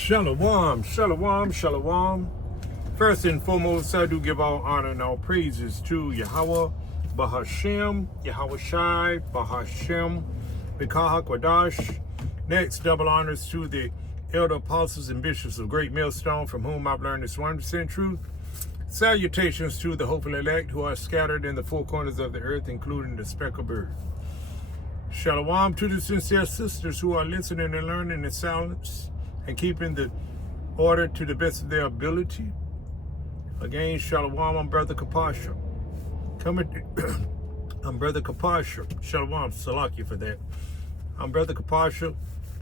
Shalom, shalom, shalom. First and foremost, I do give all honor and all praises to Yahweh, Bahashem, Yahweh Shai, Bahashem, Bikah HaKwadash. Next, double honors to the elder apostles and bishops of Great Millstone, from whom I've learned this 100% truth. Salutations to the hopeful elect who are scattered in the four corners of the earth, including the speckled bird. Shalom to the sincere sisters who are listening and learning in silence and keeping the order to the best of their ability. Again, shalom, I'm Brother Kapasha. I'm Brother Kapasha. Shalom, Salaki for that. I'm Brother Kapasha,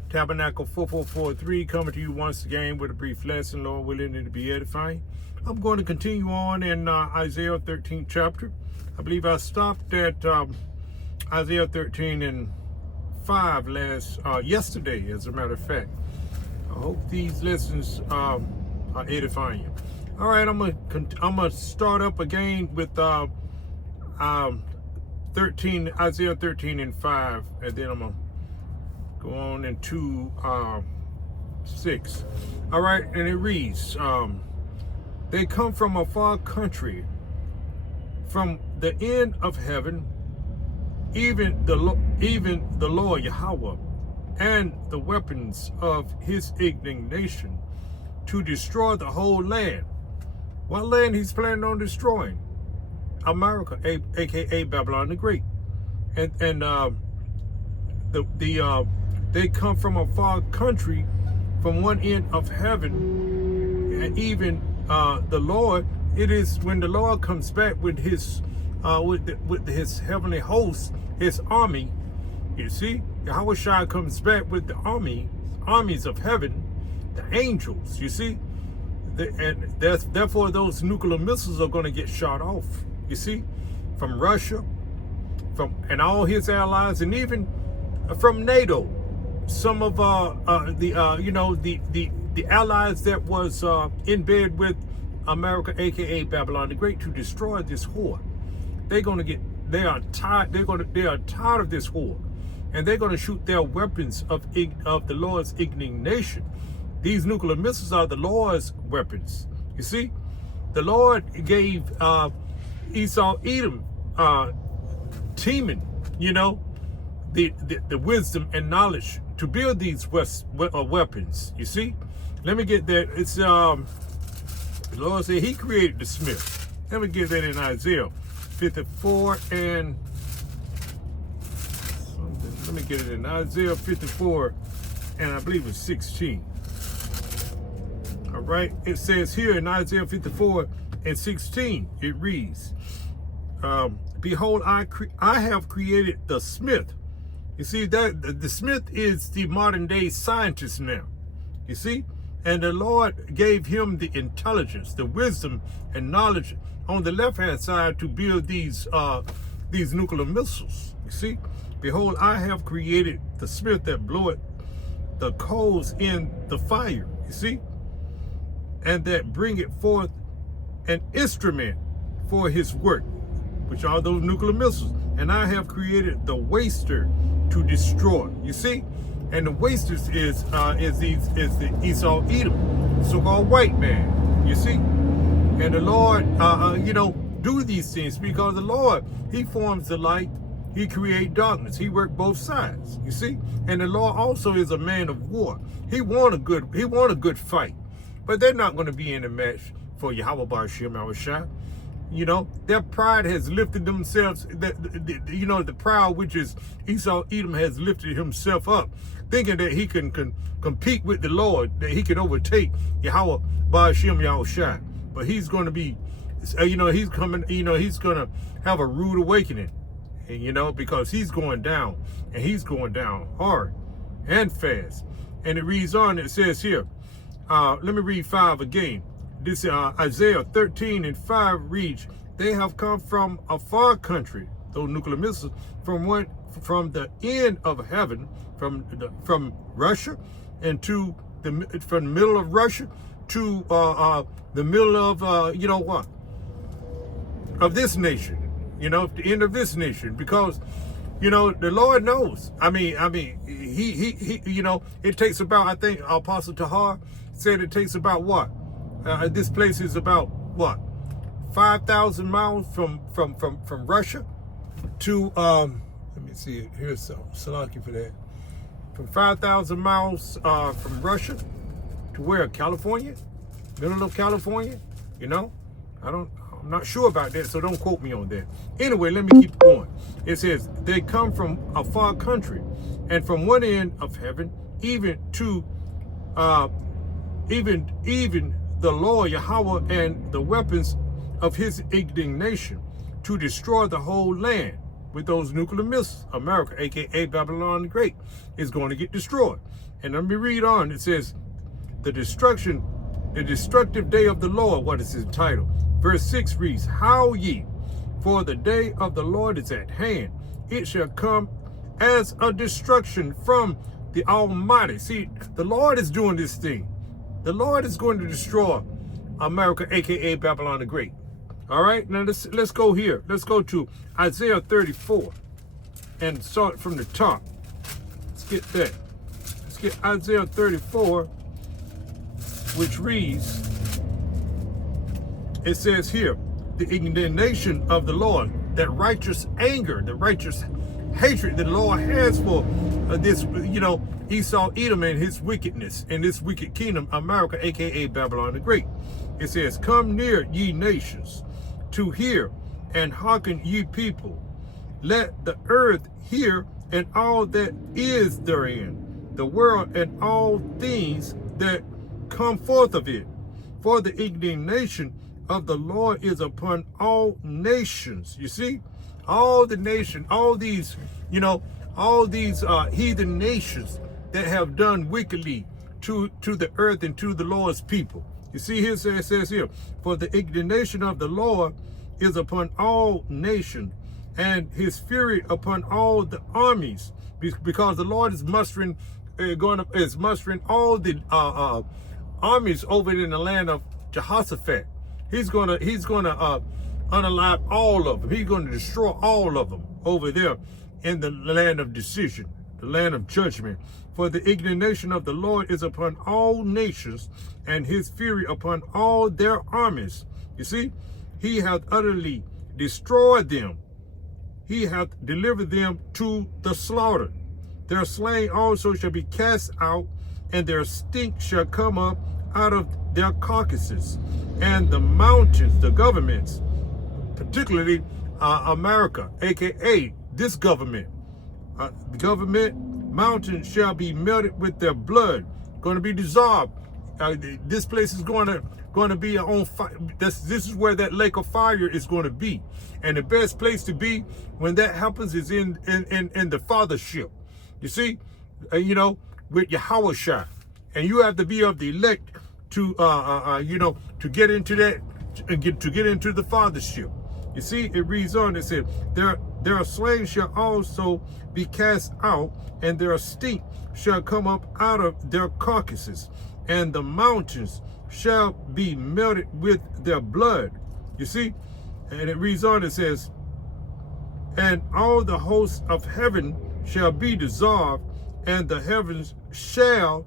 Tabernacle 4443, coming to you once again with a brief lesson, Lord willing, to be edifying. I'm going to continue on in Isaiah 13 chapter. I believe I stopped at Isaiah 13 and 5 yesterday, as a matter of fact. I hope these lessons are edifying you. All right, I'm gonna start up again with Isaiah 13 and 5, and then I'm gonna go on into 6. All right, and it reads, they come from a far country, from the end of heaven, even the Lord Yahweh, and the weapons of his indignation, to destroy the whole land. What land he's planning on destroying? America, aka Babylon the Great. And they come from a far country, from one end of heaven, and even the Lord. It is when the Lord comes back with his his heavenly host, his army. You see, Yahweh Shai comes back with the armies of heaven, the angels. You see, therefore those nuclear missiles are going to get shot off. You see, from Russia, and all his allies, and even from NATO. Some of the allies that was in bed with America, aka Babylon the Great, to destroy this horde. They are tired of this horde, and they're going to shoot their weapons of the Lord's indignation. These nuclear missiles are the Lord's weapons. You see, the Lord gave Esau, Edom, Teman, the wisdom and knowledge to build these weapons. You see, let me get that. It's the Lord said he created the smith. Let me get that in Isaiah 54 and something. Let me get it in Isaiah 54 and I believe it's 16. All right, it says here in Isaiah 54 and 16, it reads, behold, I have created the smith. You see, that the smith is the modern day scientist now. You see, and the Lord gave him the intelligence, the wisdom and knowledge on the left-hand side to build these nuclear missiles. You see, behold, I have created the smith that bloweth the coals in the fire. You see, and that bringeth forth an instrument for his work, which are those nuclear missiles. And I have created the waster to destroy. You see, and the wasters is the Esau, Edom, so-called white man. You see, and the Lord, do these things because the Lord, he forms the light, he create darkness, he worked both sides. You see, and the Lord also is a man of war. He won a good fight, but they're not going to be in the match for Yahweh Ba'ashem Yahweh Shai. Their pride has lifted themselves, the pride which is Esau, Edom, has lifted himself up, thinking that he can compete with the Lord, that he can overtake Yahweh Ba'ashem Yahweh Shai. But he's going to be, he's coming, he's going to have a rude awakening, because he's going down, and he's going down hard and fast. And it reads on, it says here, let me read 5 again. This Isaiah 13 and 5 reads, they have come from a far country, those nuclear missiles, from the end of heaven, from Russia, and from the middle of Russia to the middle of of this nation, the end of this nation, because the Lord knows. I mean, he it takes about, I think, Apostle Tahar said it takes about what? This place is about what? 5,000 miles from Russia to let me see. Here's some Salaki for that. From 5,000 miles from Russia to where? California, middle of California. You know, I'm not sure about that, so don't quote me on that. Anyway, let me keep going. It says they come from a far country, and from one end of heaven, even to even the Lord Yahweh and the weapons of his indignation to destroy the whole land with those nuclear missiles. America, aka Babylon the Great, is going to get destroyed. And let me read on. It says, the destructive day of the Lord, what is its title? Verse 6 reads, Howl ye, for the day of the Lord is at hand. It shall come as a destruction from the Almighty. See, the Lord is doing this thing. The Lord is going to destroy America, aka Babylon the Great. All right, now let's go here. Let's go to Isaiah 34 and start from the top. Let's get that. Let's get Isaiah 34, which reads, it says here, the indignation of the Lord, that righteous anger, the righteous hatred that the Lord has for this, Esau, Edom, and his wickedness, and this wicked kingdom, America, aka Babylon the Great. It says, come near, ye nations, to hear, and hearken, ye people. Let the earth hear, and all that is therein, the world and all things that come forth of it. For the indignation of the Lord is upon all nations. You see, all the nation, all these heathen nations that have done wickedly to the earth and to the Lord's people. You see here, it says here, for the indignation of the Lord is upon all nations, and his fury upon all the armies, because the Lord is mustering all the armies over in the land of Jehoshaphat. He's gonna unalive all of them. He's gonna destroy all of them over there in the land of decision, the land of judgment. For the indignation of the Lord is upon all nations, and his fury upon all their armies. You see, he hath utterly destroyed them. He hath delivered them to the slaughter. Their slain also shall be cast out, and their stink shall come up out of their carcasses. And the mountains, the governments, particularly America, aka this government, mountains shall be melted with their blood, going to be dissolved. This place is going to be on fire. This is where that lake of fire is going to be, and the best place to be when that happens is in the fathership. You see, with Yahweh Shai, and you have to be of the elect to to get into that, to get into the fathership. You see, it reads on. It said, their slain shall also be cast out, and their stink shall come up out of their carcasses, and the mountains shall be melted with their blood. You see, and it reads on. It says, and all the hosts of heaven shall be dissolved, and the heavens shall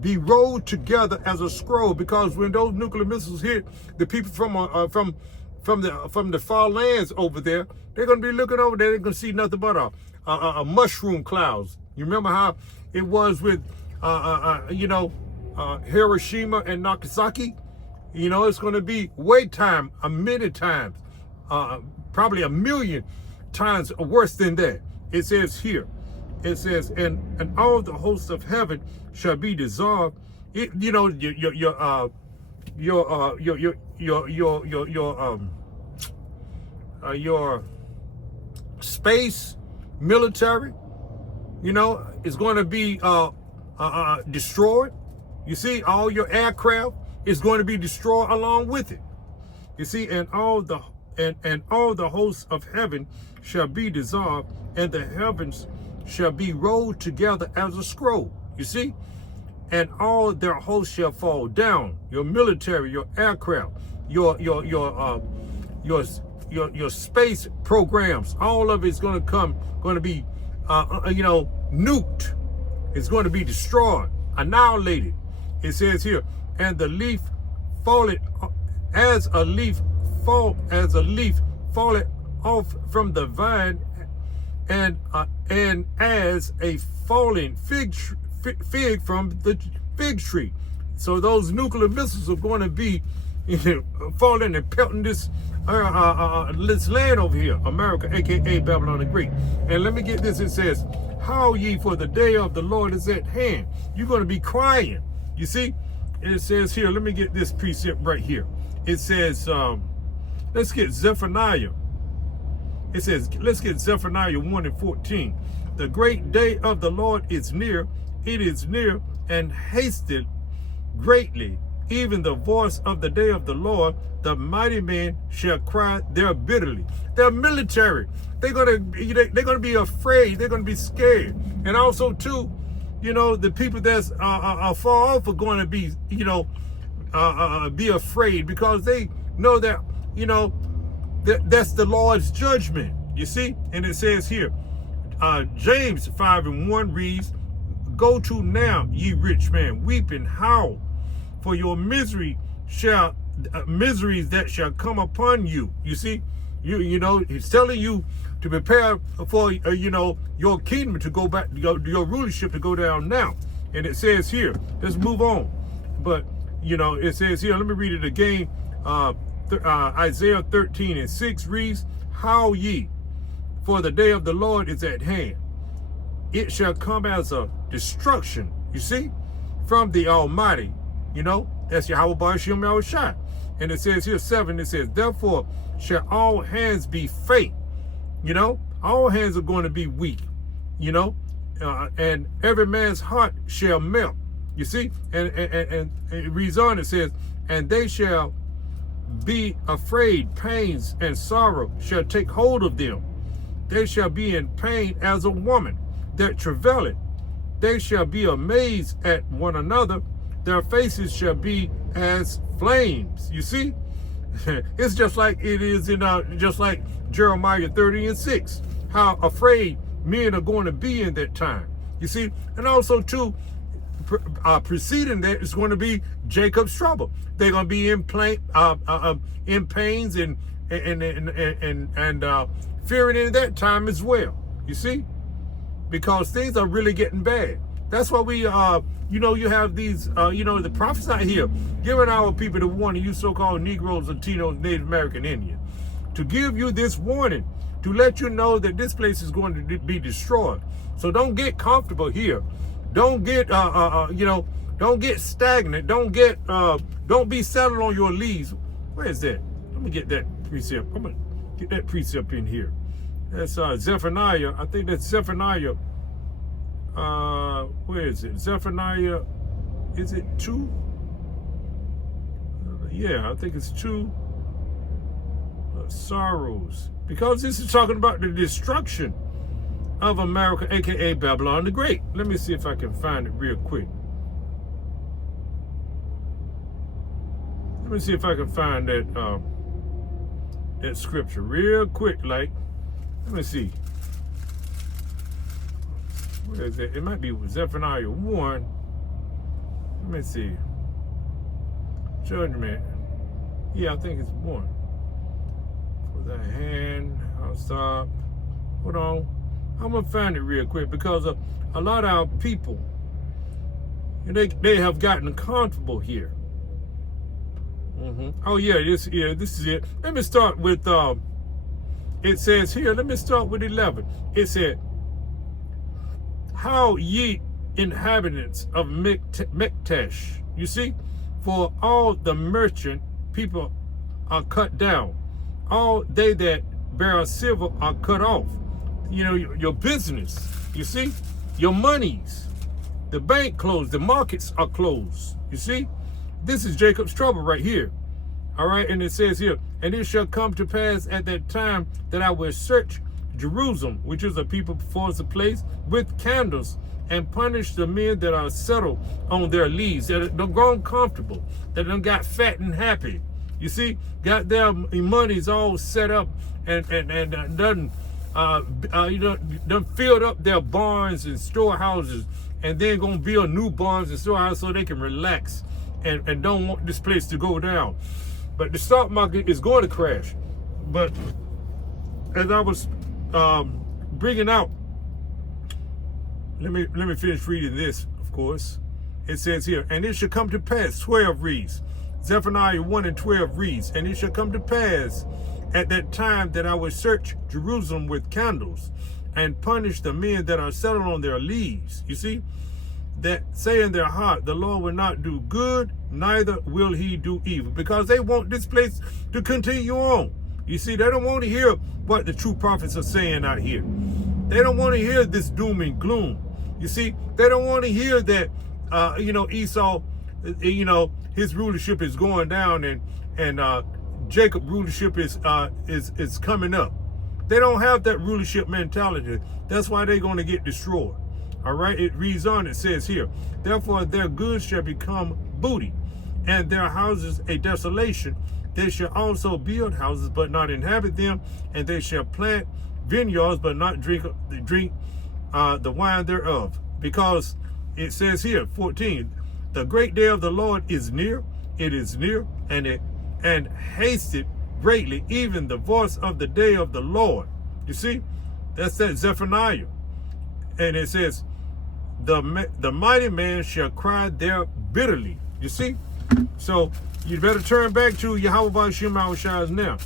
be rolled together as a scroll. Because when those nuclear missiles hit the people from the far lands over there, they're going to be looking over there. They're going to see nothing but a mushroom clouds. You remember how it was with Hiroshima and Nagasaki? It's going to be a many times, probably a million times worse than that. It says here, it says, and all the hosts of heaven shall be dissolved. Your space military, is going to be destroyed. You see, all your aircraft is going to be destroyed along with it. You see, and all the hosts of heaven shall be dissolved, and the heavens shall be rolled together as a scroll. You see, and all their hosts shall fall down. Your military, your aircraft, your space programs, all of it's going to be nuked. It's going to be destroyed, annihilated. It says here, and the leaf falleth as a leaf falleth off from the vine, and as a falling fig from the fig tree. So those nuclear missiles are going to be falling and pelting this land over here, America, aka Babylon the Great. And let me get this. It says, "Howl ye, for the day of the Lord is at hand." You're going to be crying. You see, it says here. Let me get this precept right here. It says, let's get Zephaniah. It says, let's get Zephaniah 1:14. The great day of the Lord is near. It is near and hasted greatly. Even the voice of the day of the Lord, the mighty men shall cry there bitterly. They're military. They're gonna be afraid. They're gonna be scared. And also too, the people that's are far off are going to be, be afraid, because they know that, that's the Lord's judgment. You see, and it says here, James 5:1 reads, "Go to now, ye rich man, weep and howl, for your miseries that shall come upon you." You see, he's telling you to prepare for your kingdom to go back, your rulership to go down now. And it says here, let's move on. But it says here, let me read it again. Isaiah 13:6 reads, "Howl ye, for the day of the Lord is at hand. It shall come as a destruction," you see, "from the Almighty." That's Yahweh Ba'ashem Yahushua. And it says here 7, it says, "Therefore shall all hands be faint." All hands are going to be weak, and every man's heart shall melt. You see, and it reads on, it says, "And they shall be afraid, pains and sorrow shall take hold of them. They shall be in pain as a woman that travaileth. They shall be amazed at one another. Their faces shall be as flames." You see, it's just like it is in just like Jeremiah 30:6, how afraid men are going to be in that time. You see, and also too, preceding that is going to be Jacob's trouble. They're going to be in pains and fearing in that time as well. You see, because things are really getting bad. That's why we, you have these, the prophets out here giving our people the warning, you so-called Negroes, Latinos, Native American Indians, to give you this warning, to let you know that this place is going to be destroyed. So don't get comfortable here. Don't get, don't get stagnant. Don't be settled on your leaves. Where is that? Let me get that precept. I'm going to get that precept in here. That's Zephaniah. I think that's Zephaniah. Where is it? Zephaniah, is it 2? Yeah, I think it's 2 sorrows. Because this is talking about the destruction of America, aka Babylon the Great. Let me see if I can find it real quick. Let me see if I can find that that scripture real quick. Let me see. Where is it? It might be Zephaniah 1. Let me see. Judgment. Yeah, I think it's 1. For the hand, I'll stop. Hold on. I'm going to find it real quick, because a lot of our people, they have gotten comfortable here. Oh, yeah, this is it. Let me start with, it says here, let me start with 11. It said, "Howl ye inhabitants of Mektesh." You see, for all the merchant people are cut down. All they that bear silver are cut off. Your business, you see, your monies, the bank closed, the markets are closed. You see, this is Jacob's trouble right here. All right, and it says here, "And it shall come to pass at that time that I will search Jerusalem," which is a people before the place, "with candles, and punish the men that are settled on their leaves," that have grown comfortable, that done got fat and happy. You see, got their monies all set up and done filled up their barns and storehouses and then gonna build new barns and storehouses so they can relax and don't want this place to go down. But the stock market is going to crash. But as I was bringing out, let me finish reading this, of course. It says here, and it shall come to pass, 12 reads. Zephaniah 1 and 12 reads, and it shall come to pass at that time that I will search Jerusalem with candles and punish the men that are settled on their leaves. You see, that say in their heart, the Lord will not do good, neither will he do evil, because they want this place to continue on. You see, they don't want to hear what the true prophets are saying out here. They don't want to hear this doom and gloom. You see, they don't want to hear that, Esau, his rulership is going down and Jacob's rulership is coming up. They don't have that rulership mentality. That's why they're going to get destroyed. All right, it reads on, it says here, therefore their goods shall become booty, and their houses a desolation. They shall also build houses, but not inhabit them, and they shall plant vineyards, but not drink the wine thereof. Because it says here, 14, the great day of the Lord is near, it is near, and hasted greatly, even the voice of the day of the Lord. You see, that's that Zephaniah. And it says, the mighty man shall cry there bitterly. You see? So you better turn back to Yahweh Shai now.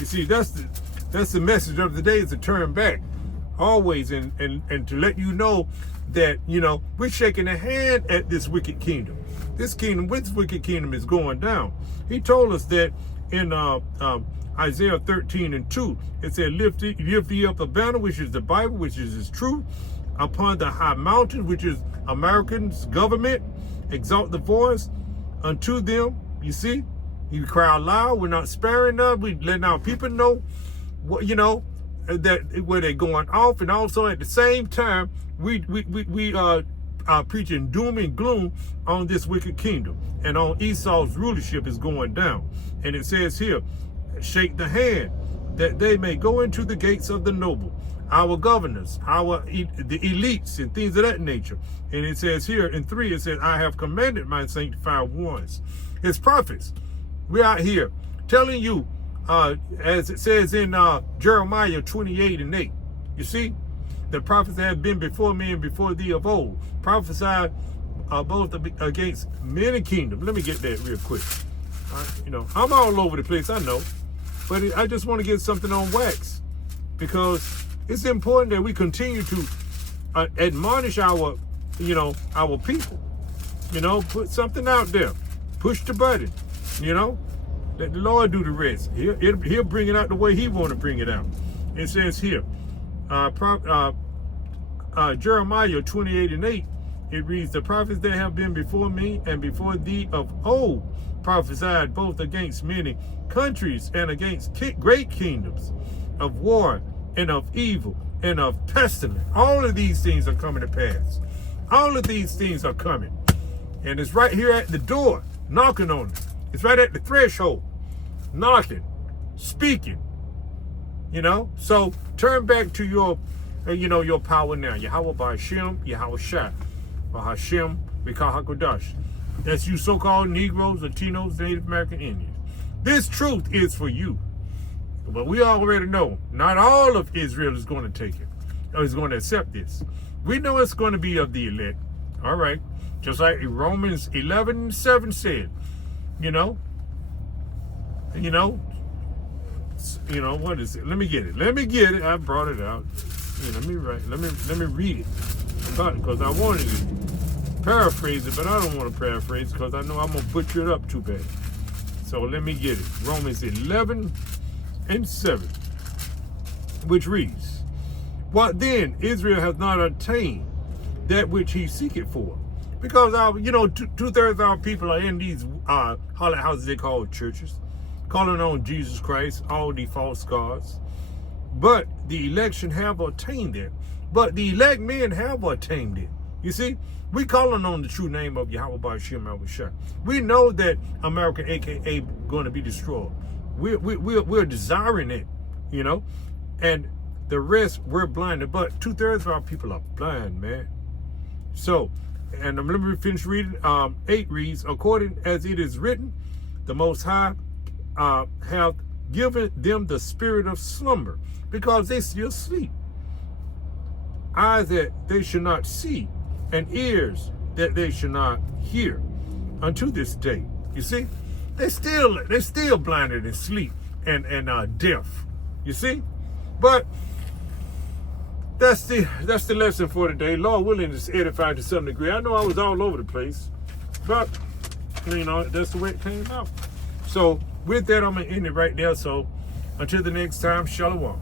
You see, that's the message of the day, is to turn back always and to let you know that, we're shaking a hand at this wicked kingdom. This wicked kingdom is going down. He told us that in Isaiah 13 and 2, it said, lift ye up a banner, which is the Bible, which is his truth, upon the high mountain, which is Americans' government, exalt the voice unto them. You see, you cry out loud. We're not sparing them. We letting our people know what, that where they're going off, and also at the same time, we are preaching doom and gloom on this wicked kingdom, and on Esau's rulership is going down. And it says here, shake the hand, that they may go into the gates of the noble, our governors, the elites, and things of that nature. And it says here in 3, it says, I have commanded my sanctified ones, his prophets. We're out here telling you, as it says in Jeremiah 28 and 8. You see, the prophets that have been before me and before thee of old prophesied both against many kingdoms. Let me get that real quick. I'm all over the place, I know, but I just want to get something on wax, because it's important that we continue to admonish our people. Put something out there, push the button. Let the Lord do the rest. He'll bring it out the way he want to bring it out. It says here, Jeremiah 28 and 8, it reads, the prophets that have been before me and before thee of old prophesied both against many countries and against great kingdoms, of war and of evil and of pestilence. All of these things are coming to pass. All of these things are coming. And it's right here at the door, knocking on it. It's right at the threshold, knocking, speaking. So turn back to your your power now. Yahweh Ba'Hashem, Yahweh Shai, Ba'Hashem, B'Kah HaKodash. That's you so-called Negroes, Latinos, Native American Indians. This truth is for you. But we already know not all of Israel is going to take it, or is going to accept this. We know it's going to be of the elect. All right. Just like Romans 11:7 said, what is it? Let me get it. I brought it out. Let me read it. Because I wanted to paraphrase it, but I don't want to paraphrase because I know I'm going to butcher it up too bad. So let me get it. Romans 11:7, which reads, what then? Israel has not attained that which he seeketh for. Because two-thirds of our people are in these harlot houses they call churches, calling on Jesus Christ, all the false gods. But the election have attained it. But the elect men have attained it. You see, we calling on the true name of Yahweh Ba'Hashem Yahweh Shai. We know that America, aka, going to be destroyed. We're desiring it, and the rest we're blinded. But two-thirds of our people are blind, man. So, and let me finish reading. 8 reads, according as it is written, the Most High hath given them the spirit of slumber, because they still sleep. Eyes that they should not see, and ears that they should not hear, unto this day. You see, they're still blinded and sleep and deaf. You see, but that's the lesson for today. Lord willing, it's edified to some degree. I know I was all over the place, but you know, that's the way it came out. So with that, I'm gonna end it right there. So until the next time, shalom.